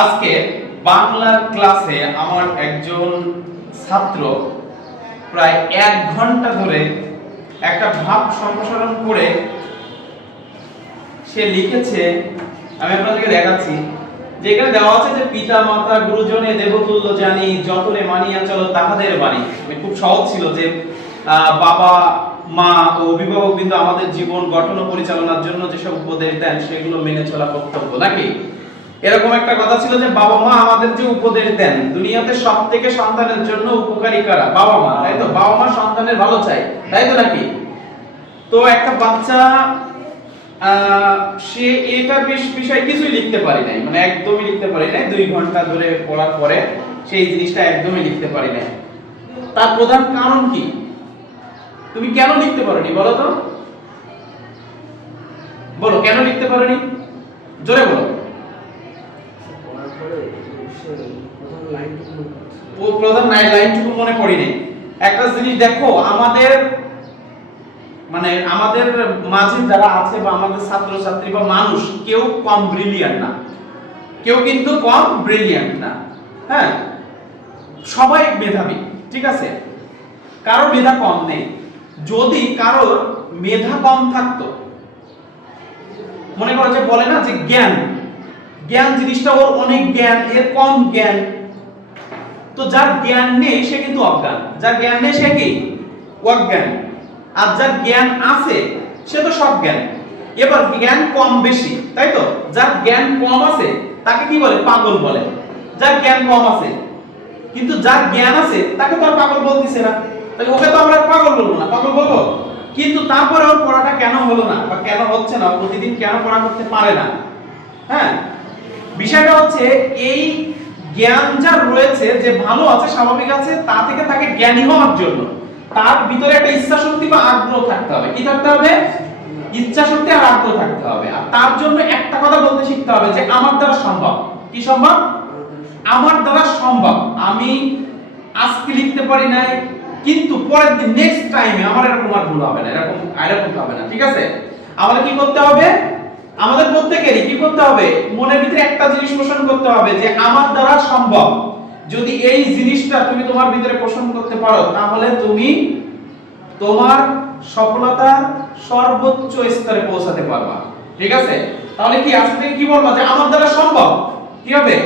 আজকে বাংলার ক্লাসে আমার একজন ছাত্র প্রায় এক ঘণ্টা ধরে একটা ভাব সম্প্রসারণ করে সে লিখেছে, আমি আপনাদেরকে দেখাচ্ছি যে এখানে দেওয়া আছে যে পিতা, মাতা, গুরুজনে দেবতুল্য জানি, যতনে মানিয়া চলো তাহাদের বাণী। খুব সহজ ছিল যে বাবা, মা ও অভিভাবক বিন্দু আমাদের জীবন গঠন পরিচালনার জন্য যেসব উপদেশ দেন, সেগুলো মেনে চলা কর্তব্য নাকি? এরকম একটা কথা ছিল যে বাবা মা আমাদের যে উপদেশ দেন, দুনিয়াতে সব থেকে সন্তানের জন্য উপকারী কারা? বাবা মা, তাই তো? বাবা মা সন্তানের ভালো চায়, তাই তো নাকি? তো একটা বাচ্চা সে এটা কিছুই লিখতে পারি নাই মানে একদমই লিখতে পারি নাই, দুই ঘণ্টা ধরে পড়ার পরে সেই জিনিসটা একদমই লিখতে পারি নাই। তার প্রধান কারণ কি? তুমি কেন লিখতে পারোনি বলো তো? বলো, কেন লিখতে পারোনি? জোরে বলো। মনে পড়িনি। একটা জিনিস দেখো, আমাদের মানে আমাদের মাঝে যারা আছে বা আমাদের বা মানুষ, কেউ কম ব্রিলিয়ান্ট না। কেউ কিন্তু কম ব্রিলিয়ান্ট না। হ্যাঁ? সবাই মেধাবী, ঠিক আছে? কারও মেধা কম নেই। যদি কারোর মেধা কম থাকতো, মনে করো যে বলে না যে জ্ঞান জ্ঞান জিনিসটা ওর অনেক জ্ঞান, এর কম জ্ঞান। তো যার জ্ঞান নেই, সে কিন্তু অজ্ঞান। যার জ্ঞান নেই, সে কি? অজ্ঞান। আর যার জ্ঞান আছে, সে তো সব জ্ঞান। এবার জ্ঞান কম বেশি, তাই তো? যার জ্ঞান কম আছে, তাকে কি বলে? পাগল বলে। যার জ্ঞান কম আছে, কিন্তু যার জ্ঞান আছে, তাকে তো আর পাগল বলতেছে না। তাহলে ওকে তো আমরা পাগল বলব না, পাগল বলব? কিন্তু তারপরে ওর পড়াটা কেন হলো না? বা কেন হচ্ছে না? প্রতিদিন কেন পড়া করতে পারে না? হ্যাঁ? বিষয়টা হচ্ছে এই জ্ঞান যা রয়েছে, যে ভালো আছে, স্বাভাবিক আছে, তা থেকে তাকে জ্ঞানী হওয়ার জন্য। তার ভিতরে একটা ইচ্ছা শক্তি বা আগ্রহ থাকতে হবে। কি থাকতে হবে? ইচ্ছা শক্তি আর আগ্রহ থাকতে হবে। আর তার জন্য একটা কথা বলতে শিখতে হবে যে, আমার দ্বারা সম্ভব। কি সম্ভব? আমার দ্বারা সম্ভব। আমি আজকে লিখতে পারি নাই, কিন্তু পরের দিন নেক্সট টাইমে আমার এরকম আর ভুল হবে না, এরকম এরকম হবে না। ঠিক আছে? আমাদের কি করতে হবে? আমাদের প্রত্যেকেরই কি করতে হবে? মনের ভিতরে একটা জিনিস পোষণ করতে হবে যে আমার দ্বারা সম্ভব। যদি এই জিনিসটা তুমি তোমার ভিতরে পোষণ করতে পারো তাহলে তুমি তোমার সফলতার সর্বোচ্চ স্তরে পৌঁছাতে পারবা। ঠিক আছে? তাহলে কি আজকে কি বলবা যে আমার দ্বারা সম্ভব? কি হবে?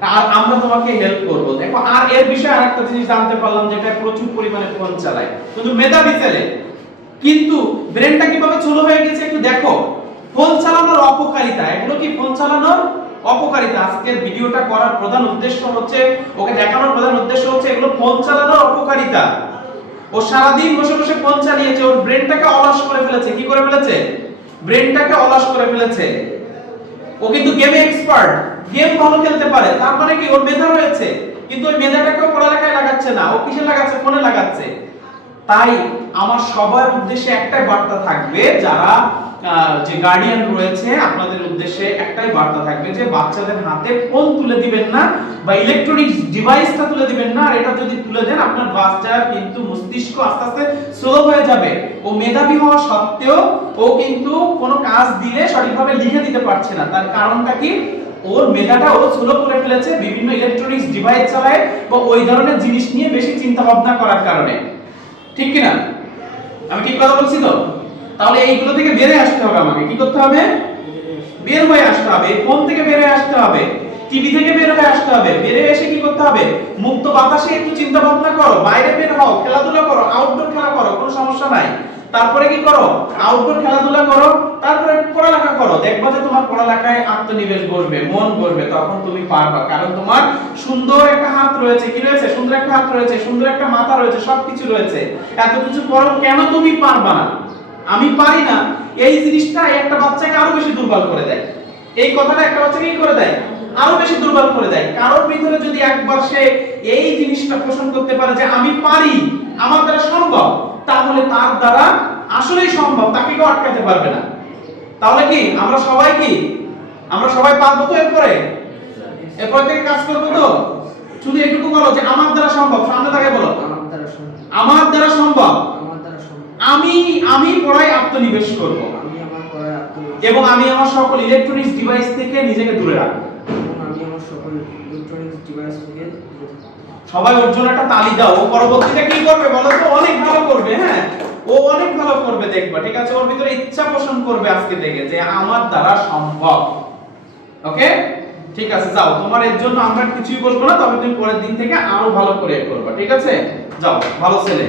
আর আমরা তোমাকে হেল্প করব। দেখো আর এর বিষয়ে আরেকটা জিনিস জানতে পারলাম যেটা প্রচুর পরিমাণে ফোন চালায়। কিন্তু মেধাবী ছেলে। কিন্তু ব্রেনটা কীভাবে ছোট হয়ে গেছে একটু দেখো। ফোন চালানোর অপকারিতা, এগুলো কি ফোন চালানোর অপকারিতা? আজকের ভিডিওটা করার প্রধান উদ্দেশ্য হচ্ছে, ওকে দেখানোর প্রধান উদ্দেশ্য হচ্ছে এগুলো ফোন চালানোর অপকারিতা। ও সারাদিন বসে বসে ফোন চালিয়েছে, ওর ব্রেনটাকে অলস করে ফেলেছে। কি করে ফেলেছে? ব্রেনটাকে অলস করে ফেলেছে। ও কিন্তু গেমে এক্সপার্ট গেম ভালো খেলতে পারে, তার মানে কি ওর মেধা রয়েছে, কিন্তু ওই মেধাটাকেও পড়ালেখায় লাগাচ্ছে না, ও কিসে লাগাচ্ছে? ফোনে লাগাচ্ছে। তাই আমার সবার উদ্দেশ্যে একটাই বার্তা থাকবে, যারা যে গার্ডিয়ান রয়েছে, আপনাদের উদ্দেশ্যে একটাই বার্তা থাকবে যে বাচ্চাদের হাতে ফোন তুলে দিবেন না বা ইলেকট্রনিক্স ডিভাইসটা তুলে দিবেন না, আর এটা যদি তুলে দেন, আপনার বাচ্চার কিন্তু মস্তিষ্ক আস্তে আস্তে স্লো হয়ে যাবে। ও মেধাবী হওয়া সত্ত্বেও ও কিন্তু কোনো কাজ দিলে সঠিকভাবে লিখে দিতে পারছে না। তার কারণটা কি? ওর মেধাটা ও স্লো করে ফেলেছে বিভিন্ন ইলেকট্রনিক্স ডিভাইস চালায় বা ওই ধরনের জিনিস নিয়ে বেশি চিন্তা ভাবনা করার কারণে। ঠিক কিনা? আমি ঠিক কথা বলছি তো? তাহলে এইগুলো থেকে বেরে আসতে হবে আমাকে। কি করতে হবে? বের হয়ে আসতে হবে। ফোন থেকে বের হয়ে আসতে হবে। টিভি থেকে বের হয়ে আসতে হবে। বের হয়ে এসে কি করতে হবে? মুক্ত বাতাসে একটু চিন্তা ভাবনা করো। বাইরে বের হও, খেলাধুলা করো আউটডোর খেলা করো, কোনো সমস্যা নাই। তারপরে কি করো? আউটডোর খেলাধুলা করো। তারপরে দেখবা যে তোমার পড়ালেখায় আত্মনিবেশ বসবে, মন বসবে, তখন তুমি পারবা। কারণ তোমার সুন্দর একটা হাত রয়েছে, কি রয়েছে? সুন্দর একটা হাত রয়েছে, সুন্দর একটা মাথা রয়েছে, সবকিছু রয়েছে। এত কিছু করো কেন তুমি পারবা না? আমি পারি না। এই জিনিসটা একটা বাচ্চাকে আরও বেশি দুর্বল করে দেয়। এই কথাটা একটা বাচ্চাকে কি করে দেয়? আরও বেশি দুর্বল করে দেয়। কারোর ভিতরে যদি একবার সে এই জিনিসটা পোষণ করতে পারে যে আমি পারি, আমার দ্বারা সম্ভব, তাহলে তার দ্বারা আসলেই সম্ভব, তাকে কেউ আটকাতে পারবে না। তাহলে কি? আমরা সবাই কি? আমরা সবাই পারব তো এরপরে? এরপর থেকে কাজ করব তো? শুধু এটুকু বলো যে আমার দ্বারা সম্ভব। সামনে থাকে বলো। আমার দ্বারা সম্ভব। আমি আমি পড়ায় আত্মনিবেশ করব। এবং আমি আমার সকল ইলেকট্রনিক্স ডিভাইস থেকে নিজেকে দূরে রাখব। আমি আমার সকল ইলেকট্রনিক্স ডিভাইস থেকে সবাই ওর জন্য একটা তালি দাও। পরবর্তীতে কি করবে বলো তো? অনেক ভালো করবে হ্যাঁ? ও অনেক ভালো করবে, দেখবা, ঠিক আছে? ওর ভিতরে ইচ্ছা পোষণ করবে আজকে দেখে যে আমার দ্বারা সম্ভব। ওকে? ঠিক আছে, যাও। তোমার এর জন্য আমরা কিছুই বলব না, তবে তুমি পরের দিন থেকে আরও ভালো করে করবা, ঠিক আছে? যাও, ভালো ছেলে।